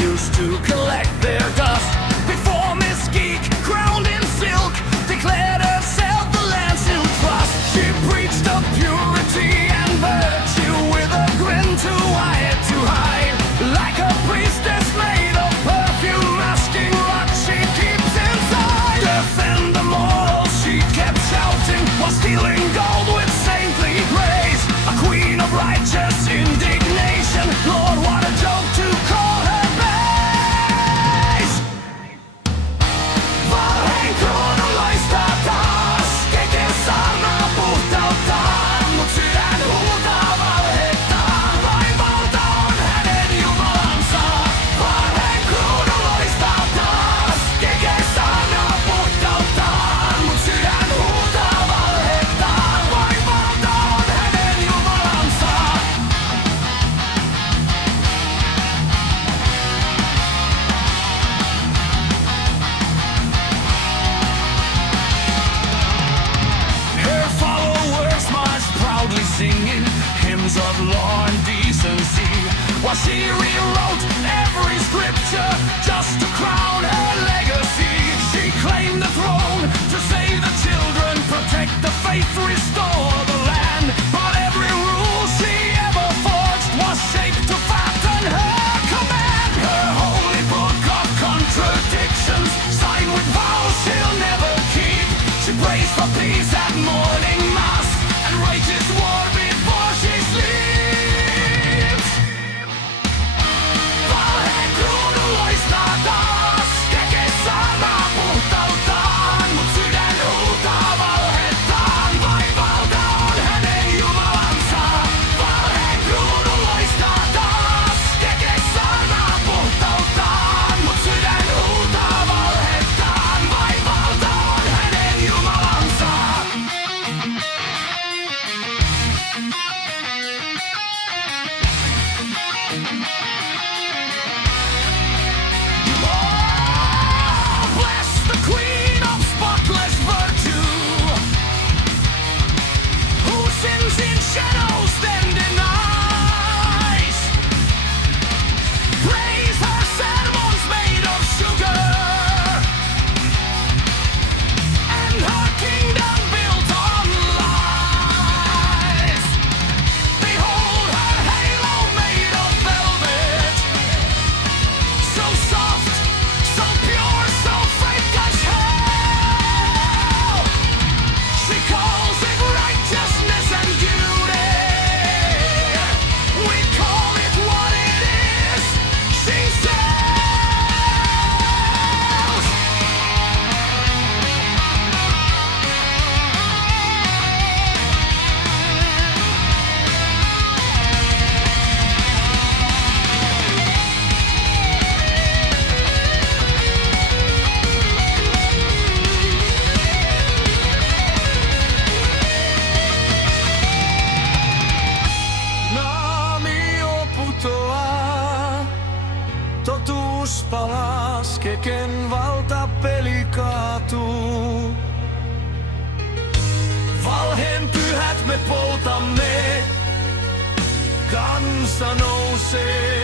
used to collect their dust. Before Miss Geek, crowned in silk, declared herself the land's new trust. She preached of purity and virtue with a grin too wide to hide. Like a priestess made of perfume, masking what she keeps inside. Defend the morals, she kept shouting, while stealing gold with saintly grace. A queen of righteous indignation, Lord, what a joke to call her base. Valheen kruununloista taas, kekesarna puhtautaan, mut sydän huutaa valhettaan, vain valta on hänen jumalansa. Valheen kruununloista taas, kekesarna puhtautaan, mut sydän huutaa valhettaan, vain valta on hänen jumalansa. Her followers marched proudly singing hymns of law and decency, while she rewrote every scripture just to crown her legacy. She claimed the throne to save the children, protect the faith, restore the land. But every rule she ever forged was shaped to fatten her command. Her holy book of contradictions, signed with vows she'll never keep. She prays for peace at morning mass and wages war before she sleeps. Valheen kruununloista taas, kekesarna puhtautaan, mut sydän huutaa valhettaan, vain valta on hänen jumalansa. Valheen kruununloista taas, kekesarna puhtautaan, mut sydän huutaa valhettaan, vain valta on hänen jumalansa. Oh, bless the queen of spotless virtue, who sins in shadows then denies. Praise her sermons made of sugar, and her kingdom built on lies. Behold her halo made of velvet, so soft, so pure, so fake as hell. She calls it righteousness and beauty. We call it what it is. She sells. Naamio putoaa, totuus palas, keken valtapeli kaatuu. Valheen pyhät me poltamme, kansa nousee.